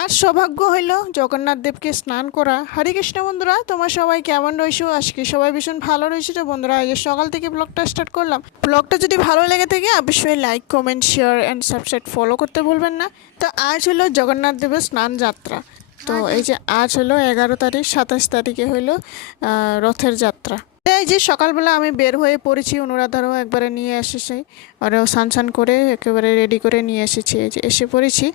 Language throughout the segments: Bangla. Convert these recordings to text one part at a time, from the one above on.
আর সৌভাগ্য হইল জগন্নাথ দেবকে স্নান করা। হরে কৃষ্ণ বন্ধুরা, তোমার সবাই কেমন রয়েছো? আজকে সবাই ভীষণ ভালো রয়েছে। তো বন্ধুরা, আজ সকাল থেকে ব্লগটা স্টার্ট করলাম। ব্লগটা যদি ভালো লেগে থাকে অবশ্যই like, comment, share and subscribe follow করতে ভুলবেন না। তো আজ হলো জগন্নাথ দেবের স্নান যাত্রা। তো এই যে আজ হলো 11 তারিখ, 27 তারিখে হইলো রথের যাত্রা। এই যে সকালবেলা আমি বের হয়ে পড়েছি, অনুরাধারও একবারে নিয়ে এসেছি, ওরাও স্নান করে একেবারে রেডি করে নিয়ে এসেছি। এই যে এসে পড়েছি।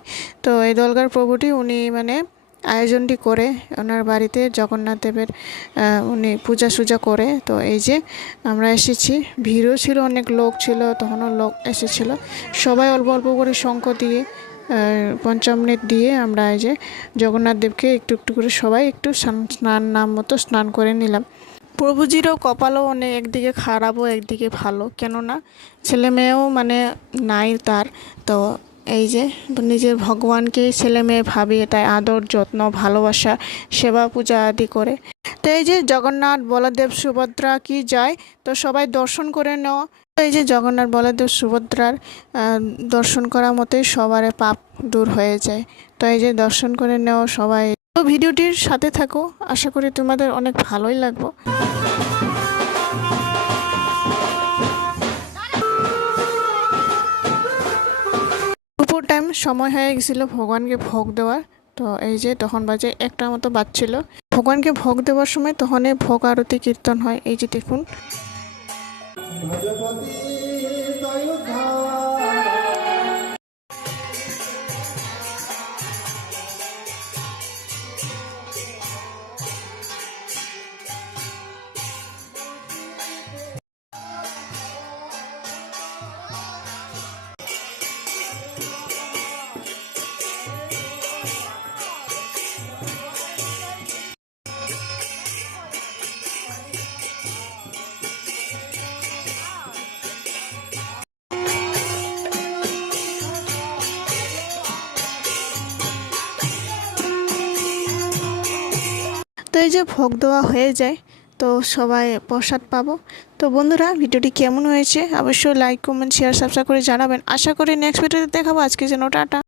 তো এই দলগার প্রভুটি উনি মানে আয়োজনটি করে ওনার বাড়িতে জগন্নাথ দেবের উনি পূজা সুজা করে। তো এই যে আমরা এসেছি, ভিড়ও ছিল, অনেক লোক ছিল, তখনও লোক এসেছিল। সবাই অল্প অল্প করে শঙ্খ দিয়ে পঞ্চামৃত দিয়ে আমরা এই যে জগন্নাথ দেবকে একটু একটু করে সবাই একটু স্নান নাম মতো স্নান করে নিলাম। প্রভুজিরও কপালও অনেক একদিকে খারাপও একদিকে ভালো, কেননা ছেলে মেয়েও মানে নাই তার। তো এই যে নিজের ভগবানকে ছেলে মেয়ে ভাবিয়ে তাই আদর যত্ন ভালোবাসা সেবা পূজা আদি করে। তো এই যে জগন্নাথ বলদেব সুভদ্রা কি যায়, তো সবাই দর্শন করে নেওয়া। এই যে জগন্নাথ বলদেব সুভদ্রার দর্শন করা মতোই সবার পাপ দূর হয়ে যায়। তো এই যে দর্শন করে নেওয়া সবাই। তো ভিডিওটির সাথে থাকো, আশা করি তোমাদের অনেক ভালোই লাগবে। দুপুর টাইম সময় হয়ে গেছিলো ভগবানকে ভোগ দেওয়ার। তো এই যে তখন বাজে 1টা মতো বাজছিল। ভগবানকে ভোগ দেওয়ার সময় তখনই ভোগ আরতি কীর্তন হয়। এই যে দেখুন। তো এই যে ভোগ দেওয়া হয়ে যায়, তো সবাই প্রসাদ পাবো। তো বন্ধুরা, ভিডিওটি কেমন হয়েছে অবশ্যই লাইক, কমেন্ট, শেয়ার, সাবস্ক্রাইব করে জানাবেন। আশা করি নেক্সট ভিডিওতে দেখাবো। আজকে যেন টাটা।